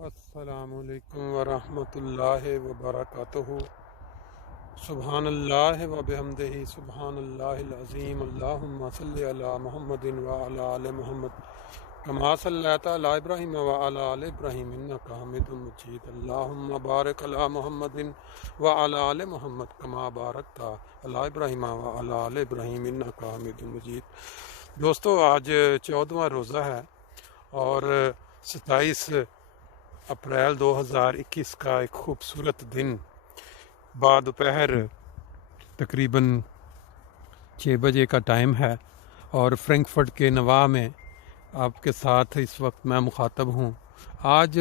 السلام علیکم ورحمۃ اللہ وبرکاتہ۔ سبحان اللہ و بحمدہ، سبحان اللہ العظیم۔ اللہم صلی علی محمد وعلی آل محمد کما صلیت علی ابراہیم وعلی آل ابراہیم انک حمید مجید۔ اللہم بارک علی محمد وعلی آل محمد کما بارکت علی ابراہیم وعلی آل ابراہیم انک حمید مجید۔ دوستو، آج 14واں روزہ ہے اور 27 اپریل 2021 کا ایک خوبصورت دن بعد دوپہر تقریباً 6 بجے کا ٹائم ہے اور فرینکفرٹ کے نواح میں آپ کے ساتھ اس وقت میں مخاطب ہوں۔ آج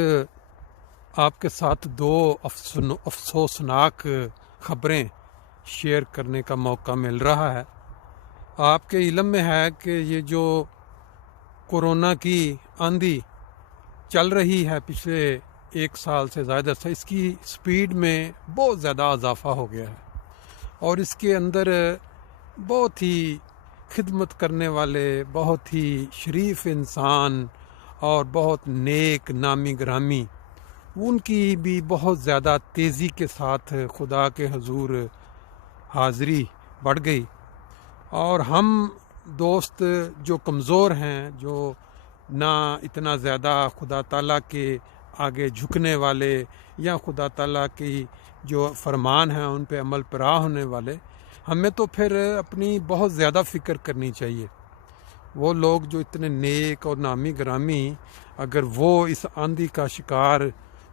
آپ کے ساتھ دو افسوسناک خبریں شیئر کرنے کا موقع مل رہا ہے۔ آپ کے علم میں ہے کہ یہ جو کورونا کی آندھی چل رہی ہے پچھلے 1 سال سے زیادہ سے، اس کی سپیڈ میں بہت زیادہ اضافہ ہو گیا ہے اور اس کے اندر بہت ہی خدمت کرنے والے، بہت ہی شریف انسان اور بہت نیک نامی گرامی، ان کی بھی بہت زیادہ تیزی کے ساتھ خدا کے حضور حاضری بڑھ گئی، اور ہم دوست جو کمزور ہیں، جو نہ اتنا زیادہ خدا تعالیٰ کے آگے جھکنے والے یا خدا تعالیٰ کی جو فرمان ہیں ان پہ عمل پیرا ہونے والے، ہمیں تو پھر اپنی بہت زیادہ فکر کرنی چاہیے۔ وہ لوگ جو اتنے نیک اور نامی گرامی، اگر وہ اس آندھی کا شکار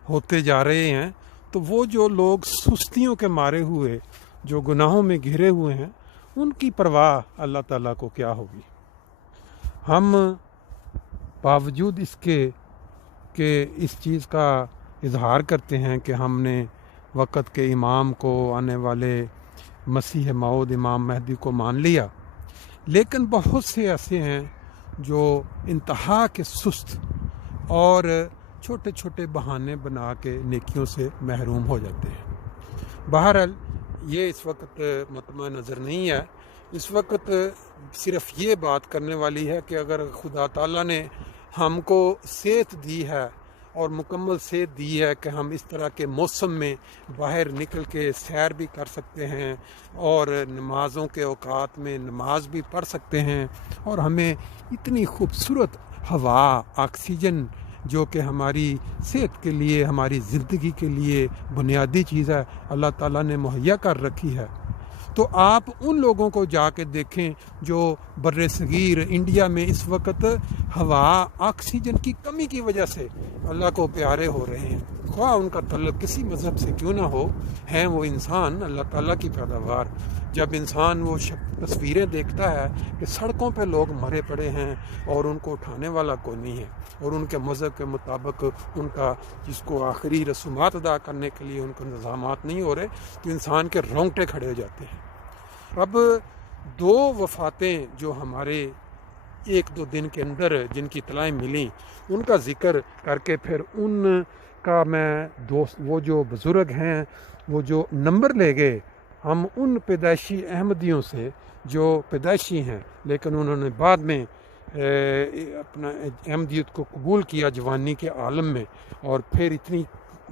ہوتے جا رہے ہیں تو وہ جو لوگ سستیوں کے مارے ہوئے، جو گناہوں میں گھرے ہوئے ہیں، ان کی پرواہ اللہ تعالیٰ کو کیا ہوگی۔ ہم باوجود اس کے کہ اس چیز کا اظہار کرتے ہیں کہ ہم نے وقت کے امام کو، آنے والے مسیح موعود امام مہدی کو مان لیا، لیکن بہت سے ایسے ہیں جو انتہا کے سست اور چھوٹے چھوٹے بہانے بنا کے نیکیوں سے محروم ہو جاتے ہیں۔ بہرحال یہ اس وقت مطمع نظر نہیں ہے۔ اس وقت صرف یہ بات کرنے والی ہے کہ اگر خدا تعالیٰ نے ہم کو صحت دی ہے اور مکمل صحت دی ہے کہ ہم اس طرح کے موسم میں باہر نکل کے سیر بھی کر سکتے ہیں اور نمازوں کے اوقات میں نماز بھی پڑھ سکتے ہیں، اور ہمیں اتنی خوبصورت ہوا، آکسیجن، جو کہ ہماری صحت کے لیے، ہماری زندگی کے لیے بنیادی چیز ہے، اللہ تعالیٰ نے مہیا کر رکھی ہے، تو آپ ان لوگوں کو جا کے دیکھیں جو بر صغیر انڈیا میں اس وقت ہوا، آکسیجن کی کمی کی وجہ سے اللہ کو پیارے ہو رہے ہیں، خواہ ان کا تعلق کسی مذہب سے کیوں نہ ہو، ہیں وہ انسان اللہ تعالیٰ کی پیداوار۔ جب انسان وہ تصویریں دیکھتا ہے کہ سڑکوں پہ لوگ مرے پڑے ہیں اور ان کو اٹھانے والا کوئی نہیں ہے، اور ان کے مذہب کے مطابق ان کا جس کو آخری رسومات ادا کرنے کے لیے ان کو انتظامات نہیں ہو رہے، تو انسان کے رونگٹے کھڑے ہو جاتے ہیں۔ اب 2 وفاتیں جو ہمارے 1-2 دن کے اندر جن کی اطلاعیں ملیں، ان کا ذکر کر کے پھر ان کا میں وہ جو بزرگ ہیں، وہ جو نمبر لے گئے، ہم ان پیدائشی احمدیوں سے جو پیدائشی ہیں لیکن انہوں نے بعد میں اپنا احمدیت کو قبول کیا جوانی کے عالم میں، اور پھر اتنی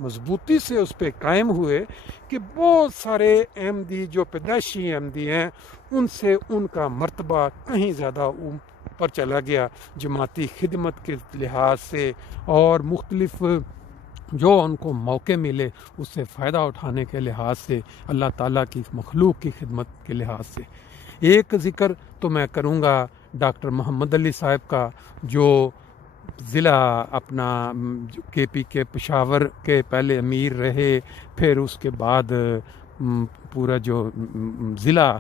مضبوطی سے اس پہ قائم ہوئے کہ بہت سارے احمدی جو پیدائشی احمدی ہیں ان سے ان کا مرتبہ کہیں زیادہ اوپر چلا گیا، جماعتی خدمت کے لحاظ سے اور مختلف جو ان کو موقع ملے اس سے فائدہ اٹھانے کے لحاظ سے، اللہ تعالیٰ کی مخلوق کی خدمت کے لحاظ سے۔ ایک ذکر تو میں کروں گا ڈاکٹر محمد علی صاحب کا، جو ضلع اپنا کے پی کے پشاور کے پہلے امیر رہے، پھر اس کے بعد پورا جو ضلع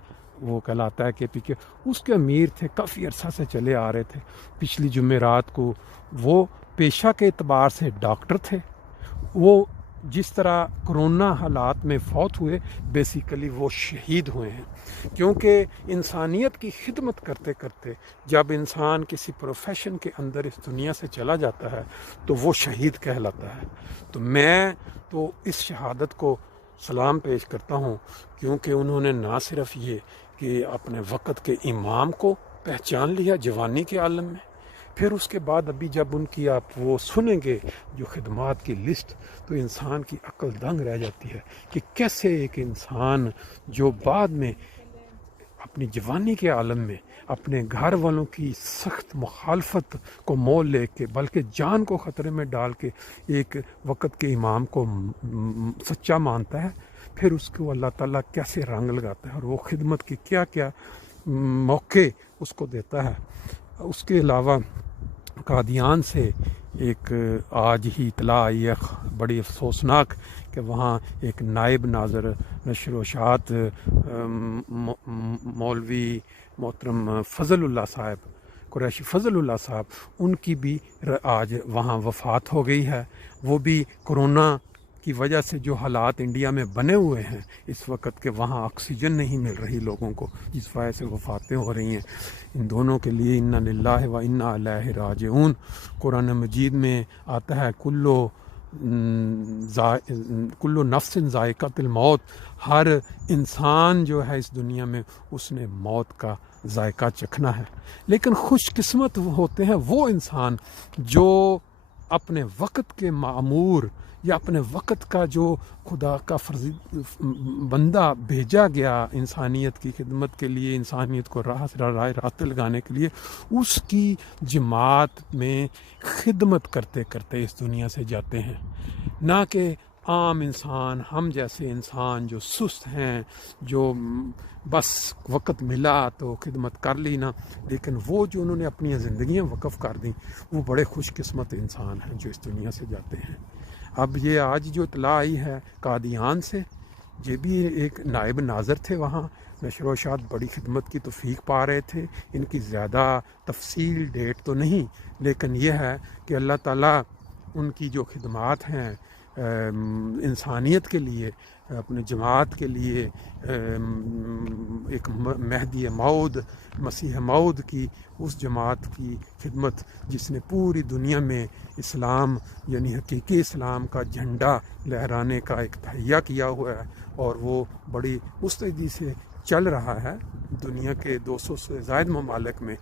وہ کہلاتا ہے کے پی کے، اس کے امیر تھے، کافی عرصہ سے چلے آ رہے تھے۔ پچھلی جمعرات کو وہ پیشہ کے اعتبار سے ڈاکٹر تھے، وہ جس طرح کرونا حالات میں فوت ہوئے، بیسیکلی وہ شہید ہوئے ہیں، کیونکہ انسانیت کی خدمت کرتے کرتے جب انسان کسی پروفیشن کے اندر اس دنیا سے چلا جاتا ہے تو وہ شہید کہلاتا ہے۔ تو میں تو اس شہادت کو سلام پیش کرتا ہوں، کیونکہ انہوں نے نہ صرف یہ کہ اپنے وقت کے امام کو پہچان لیا جوانی کے عالم میں، پھر اس کے بعد ابھی جب ان کی آپ وہ سنیں گے جو خدمات کی لسٹ، تو انسان کی عقل دنگ رہ جاتی ہے کہ کیسے ایک انسان جو بعد میں اپنی جوانی کے عالم میں اپنے گھر والوں کی سخت مخالفت کو مول لے کے، بلکہ جان کو خطرے میں ڈال کے ایک وقت کے امام کو سچا مانتا ہے، پھر اس کو اللہ تعالیٰ کیسے رنگ لگاتا ہے اور وہ خدمت کی کیا کیا موقع اس کو دیتا ہے۔ اس کے علاوہ قادیان سے ایک آج ہی اطلاع آئی ہے بڑی افسوسناک کہ وہاں ایک نائب ناظر نشر و اشاعت مولوی محترم فضل اللہ صاحب، قریشی فضل اللہ صاحب، ان کی بھی آج وہاں وفات ہو گئی ہے۔ وہ بھی کرونا کی وجہ سے جو حالات انڈیا میں بنے ہوئے ہیں اس وقت کہ وہاں آکسیجن نہیں مل رہی لوگوں کو، جس وجہ سے وفاتیں ہو رہی ہیں، ان دونوں کے لیے انا للہ و انا الیہ راجعون۔ قرآن مجید میں آتا ہے کلو نفس ذائقۃ الموت، ہر انسان جو ہے اس دنیا میں اس نے موت کا ذائقہ چکھنا ہے، لیکن خوش قسمت ہوتے ہیں وہ انسان جو اپنے وقت کے معمور یا اپنے وقت کا جو خدا کا بندہ بھیجا گیا انسانیت کی خدمت کے لیے، انسانیت کو راہ لگانے کے لیے، اس کی جماعت میں خدمت کرتے کرتے اس دنیا سے جاتے ہیں، نہ کہ عام انسان، ہم جیسے انسان جو سست ہیں، جو بس وقت ملا تو خدمت کر لی نا، لیکن وہ جو انہوں نے اپنی زندگیاں وقف کر دیں وہ بڑے خوش قسمت انسان ہیں جو اس دنیا سے جاتے ہیں۔ اب یہ آج جو اطلاع آئی ہے قادیان سے، یہ بھی ایک نائب ناظر تھے وہاں، نشر و اشاعت بڑی خدمت کی توفیق پا رہے تھے، ان کی زیادہ تفصیل ڈیٹ تو نہیں، لیکن یہ ہے کہ اللہ تعالیٰ ان کی جو خدمات ہیں انسانیت کے لیے، اپنے جماعت کے لیے، ایک مہدی موعود مسیح موعود کی اس جماعت کی خدمت جس نے پوری دنیا میں اسلام یعنی حقیقی اسلام کا جھنڈا لہرانے کا ایک تہیہ کیا ہوا ہے، اور وہ بڑی مستعدی سے چل رہا ہے۔ دنیا کے 200 سے زائد ممالک میں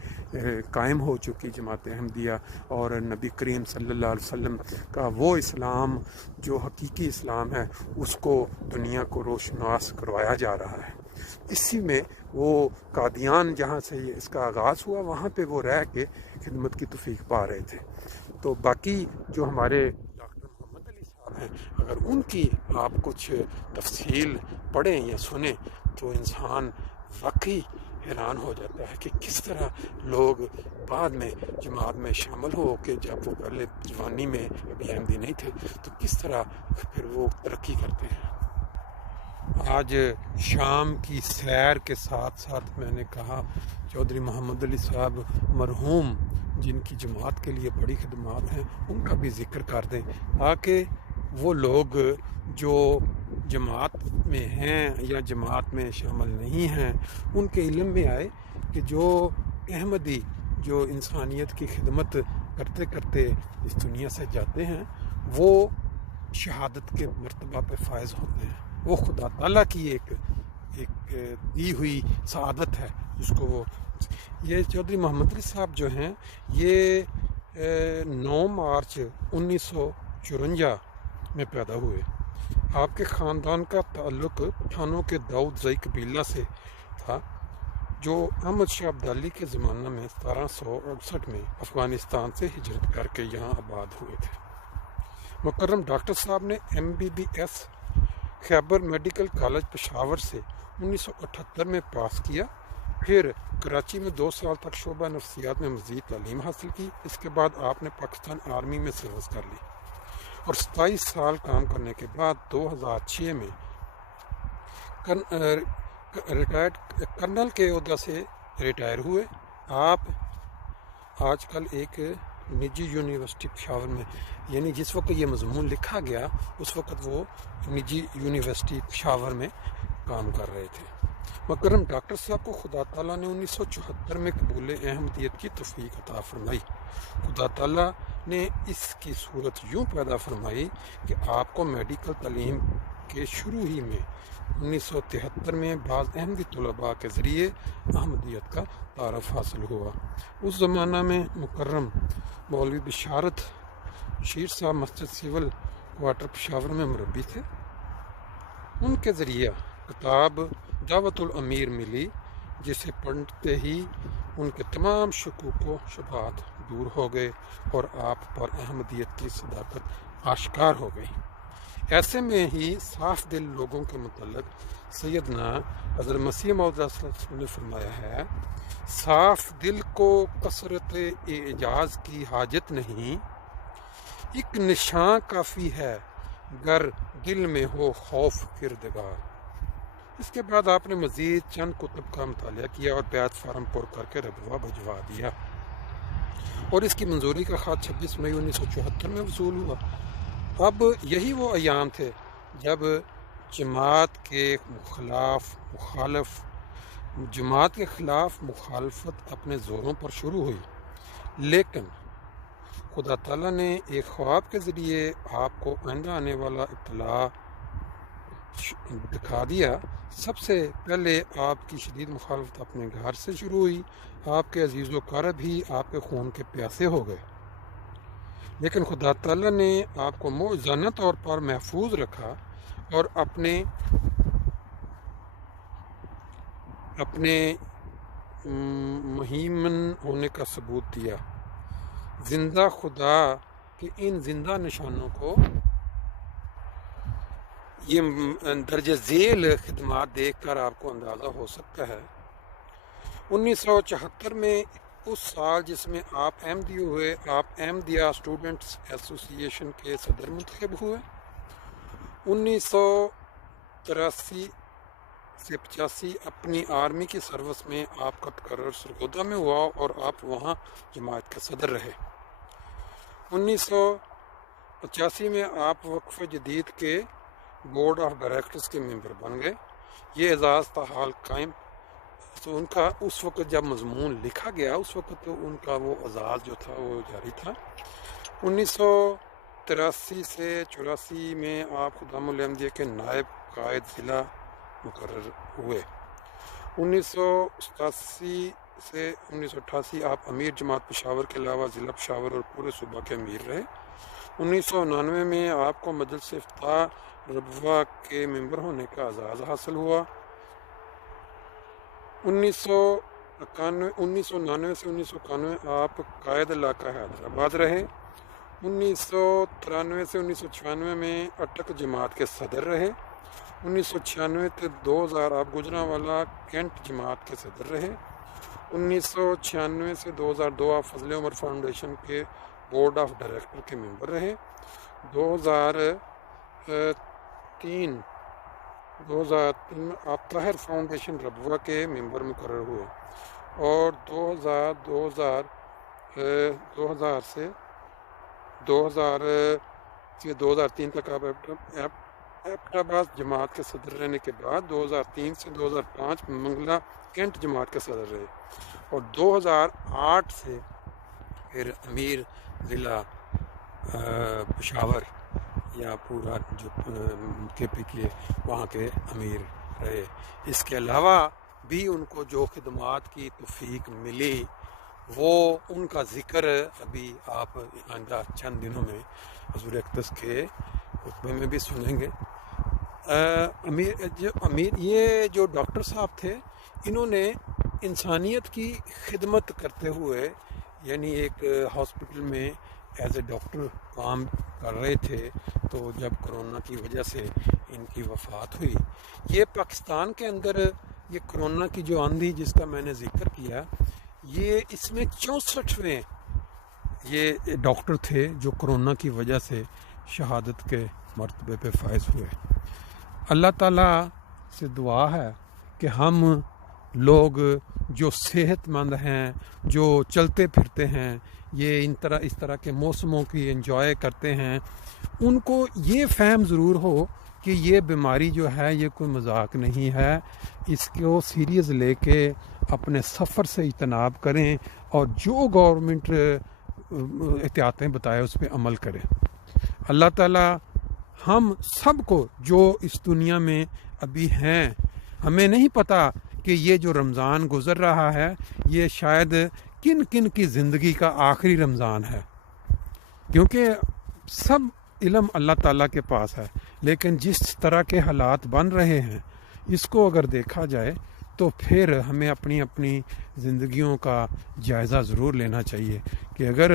قائم ہو چکی جماعت احمدیہ، اور نبی کریم صلی اللہ علیہ وسلم کا وہ اسلام جو حقیقی اسلام ہے اس کو دنیا کو روشناس کروایا جا رہا ہے۔ اسی میں وہ قادیان جہاں سے اس کا آغاز ہوا وہاں پہ وہ رہ کے خدمت کی توفیق پا رہے تھے۔ تو باقی جو ہمارے ڈاکٹر محمد علی صاحب ہیں، اگر ان کی آپ کچھ تفصیل پڑھیں یا سنیں تو انسان واقعی حیران ہو جاتا ہے کہ کس طرح لوگ بعد میں جماعت میں شامل ہو کے، جب وہ پہلے جوانی میں ابھی احمدی نہیں تھے تو کس طرح پھر وہ ترقی کرتے ہیں۔ آج شام کی سیر کے ساتھ ساتھ میں نے کہا چودھری محمد علی صاحب مرحوم جن کی جماعت کے لیے بڑی خدمات ہیں ان کا بھی ذکر کر دیں، تاکہ وہ لوگ جو جماعت میں ہیں یا جماعت میں شامل نہیں ہیں ان کے علم میں آئے کہ جو احمدی جو انسانیت کی خدمت کرتے کرتے اس دنیا سے جاتے ہیں وہ شہادت کے مرتبہ پہ فائز ہوتے ہیں، وہ خدا تعالیٰ کی ایک دی ہوئی سعادت ہے جس کو وہ یہ چودھری محمد علی صاحب جو ہیں یہ 9 مارچ 1954 میں پیدا ہوئے۔ آپ کے خاندان کا تعلق پٹھانوں کے داؤد زئی قبیلہ سے تھا جو احمد شاہ ابدالی کے زمانہ میں 1768 میں افغانستان سے ہجرت کر کے یہاں آباد ہوئے تھے۔ مکرم ڈاکٹر صاحب نے MBBS خیبر میڈیکل کالج پشاور سے 1978 میں پاس کیا، پھر کراچی میں 2 سال تک شعبہ نفسیات میں مزید تعلیم حاصل کی۔ اس کے بعد آپ نے پاکستان آرمی میں سروس کر لی اور 27 سال کام کرنے کے بعد 2006 میں کرنل کے عہدہ سے ریٹائر ہوئے۔ آپ آج کل ایک نجی یونیورسٹی پشاور میں، یعنی جس وقت یہ مضمون لکھا گیا اس وقت وہ نجی یونیورسٹی پشاور میں کام کر رہے تھے۔ مکرم ڈاکٹر صاحب کو خدا تعالیٰ نے 1974 میں قبول احمدیت کی توفیق عطا فرمائی۔ خدا تعالیٰ نے اس کی صورت یوں پیدا فرمائی کہ آپ کو میڈیکل تعلیم کے شروع ہی میں 1973 میں بعض احمدی طلباء کے ذریعے احمدیت کا تعارف حاصل ہوا۔ اس زمانہ میں مکرم مولوی بشارت شیر صاحب مسجد سول کوارٹر پشاور میں مربی تھے۔ ان کے ذریعہ کتاب دعوت الامیر ملی، جسے پڑھتے ہی ان کے تمام شکوک و شبہات دور ہو گئے اور آپ پر احمدیت کی صداقت آشکار ہو گئی۔ ایسے میں ہی صاف دل لوگوں کے متعلق سیدنا حضرت مسیح موعود صلی اللہ علیہ وسلم نے فرمایا ہے، صاف دل کو کثرت اعجاز کی حاجت نہیں، ایک نشان کافی ہے گر دل میں ہو خوف کردگار۔ اس کے بعد آپ نے مزید چند کتب کا مطالعہ کیا اور بیعت فارم پر کر کے ربوہ بھجوا دیا، اور اس کی منظوری کا خط 26 مئی 1974 میں وصول ہوا۔ اب یہی وہ ایام تھے جب جماعت کے خلاف مخالفت اپنے زوروں پر شروع ہوئی، لیکن خدا تعالیٰ نے ایک خواب کے ذریعے آپ کو آئندہ آنے والا اطلاع دکھا دیا۔ سب سے پہلے آپ کی شدید مخالفت اپنے گھر سے شروع ہوئی۔ آپ کے عزیز و اقارب بھی آپ کے خون کے پیاسے ہو گئے، لیکن خدا تعالیٰ نے آپ کو معجزانہ طور پر محفوظ رکھا اور اپنے مہیمن ہونے کا ثبوت دیا۔ زندہ خدا کے ان زندہ نشانوں کو یہ درجہ ذیل خدمات دیکھ کر آپ کو اندازہ ہو سکتا ہے۔ 1974 میں، اس سال جس میں آپ احمدی ہوئے، آپ احمدیہ اسٹوڈنٹس ایسوسی ایشن کے صدر منتخب ہوئے۔ 1983 سے 85 اپنی آرمی کی سروس میں آپ کا تقرر سرگودا میں ہوا اور آپ وہاں جماعت کے صدر رہے۔ 1985 میں آپ وقف جدید کے بورڈ آف ڈائریکٹرز کے ممبر بن گئے۔ یہ اعزاز تاحال قائم، تو ان کا اس وقت جب مضمون لکھا گیا اس وقت تو ان کا وہ اعزاز جو تھا وہ جاری تھا۔ 1983 سے 84 میں آپ خدام الاحمدیہ کے نائب قائد ضلع مقرر ہوئے۔ 1987 سے 1988 آپ امیر جماعت پشاور کے علاوہ ضلع پشاور اور پورے صوبہ کے امیر رہے۔ 1999 میں آپ کو مجلس افتاء ربوہ کے ممبر ہونے کا اعزاز حاصل ہوا۔ 1999 سے 1991 آپ قائد علاقہ حیدرآباد رہے۔ 1993 سے 1996 میں اٹک جماعت کے صدر رہے۔ 1996 سے 2000 آپ گجرانوالہ کینٹ جماعت کے صدر رہے۔ 1996 سے 2002 آپ فضل عمر فاؤنڈیشن کے بورڈ آف ڈائریکٹر کے ممبر رہے۔ 2003 میں آپ طاہر فاؤنڈیشن ربوہ کے ممبر مقرر ہوئے، اور 2000 سے 2003 تک آپ ایبٹآباد جماعت کے صدر رہنے کے بعد 2003 سے 2005 منگلہ کینٹ جماعت کے صدر رہے، اور 2008 سے پھر امیر ضلع پشاور یا پورا جو کے پی کے وہاں کے امیر رہے۔ اس کے علاوہ بھی ان کو جو خدمات کی توفیق ملی وہ ان کا ذکر ابھی آپ آئندہ چند دنوں میں حضور اقدس کے خطبے میں بھی سنیں گے۔ یہ جو ڈاکٹر صاحب تھے، انہوں نے انسانیت کی خدمت کرتے ہوئے، یعنی ایک ہاسپٹل میں ایز اے ڈاکٹر کام کر رہے تھے، تو جب کرونا کی وجہ سے ان کی وفات ہوئی۔ یہ پاکستان کے اندر یہ کرونا کی جو آندھی جس کا میں نے ذکر کیا، یہ اس میں 64ویں یہ ڈاکٹر تھے جو کرونا کی وجہ سے شہادت کے مرتبے پہ فائز ہوئے۔ اللہ تعالیٰ سے دعا ہے کہ ہم لوگ جو صحت مند ہیں، جو چلتے پھرتے ہیں، یہ اس طرح کے موسموں کی انجوائے کرتے ہیں، ان کو یہ فہم ضرور ہو کہ یہ بیماری جو ہے یہ کوئی مذاق نہیں ہے، اس کو سیریس لے کے اپنے سفر سے اجتناب کریں اور جو گورنمنٹ احتیاطیں بتائے اس پہ عمل کریں۔ اللہ تعالیٰ ہم سب کو جو اس دنیا میں ابھی ہیں، ہمیں نہیں پتہ کہ یہ جو رمضان گزر رہا ہے یہ شاید کن کن کی زندگی کا آخری رمضان ہے، کیونکہ سب علم اللہ تعالیٰ کے پاس ہے، لیکن جس طرح کے حالات بن رہے ہیں اس کو اگر دیکھا جائے تو پھر ہمیں اپنی اپنی زندگیوں کا جائزہ ضرور لینا چاہیے کہ اگر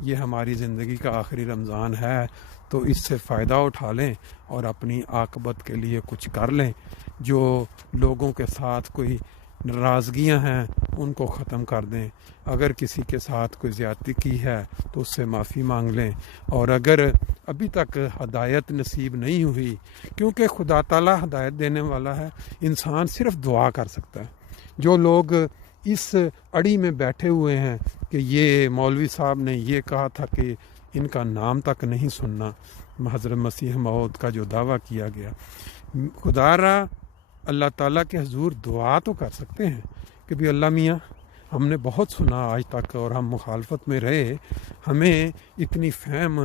یہ ہماری زندگی کا آخری رمضان ہے تو اس سے فائدہ اٹھا لیں اور اپنی عاقبت کے لیے کچھ کر لیں۔ جو لوگوں کے ساتھ کوئی ناراضگیاں ہیں ان کو ختم کر دیں، اگر کسی کے ساتھ کوئی زیادتی کی ہے تو اس سے معافی مانگ لیں، اور اگر ابھی تک ہدایت نصیب نہیں ہوئی، کیونکہ خدا تعالیٰ ہدایت دینے والا ہے، انسان صرف دعا کر سکتا ہے۔ جو لوگ اس اڑی میں بیٹھے ہوئے ہیں کہ یہ مولوی صاحب نے یہ کہا تھا کہ ان کا نام تک نہیں سننا، حضرت مسیح موعود کا جو دعویٰ کیا گیا، خدا را اللہ تعالیٰ کے حضور دعا تو کر سکتے ہیں کہ بھی اللہ میاں ہم نے بہت سنا آج تک اور ہم مخالفت میں رہے، ہمیں اتنی فہم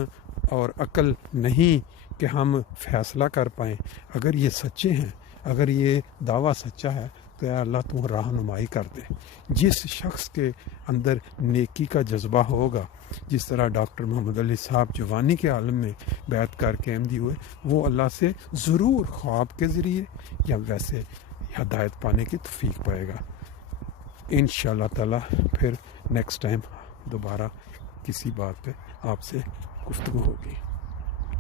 اور عقل نہیں کہ ہم فیصلہ کر پائیں، اگر یہ سچے ہیں، اگر یہ دعویٰ سچا ہے تو اے اللہ تم رہنمائی کر دے۔ جس شخص کے اندر نیکی کا جذبہ ہوگا، جس طرح ڈاکٹر محمد علی صاحب جوانی کے عالم میں بیعت کر کے احمدی ہوئے، وہ اللہ سے ضرور خواب کے ذریعے یا ویسے ہدایت پانے کی توفیق پائے گا۔ انشاءاللہ تعالی پھر نیکسٹ ٹائم دوبارہ کسی بات پہ آپ سے گفتگو ہوگی۔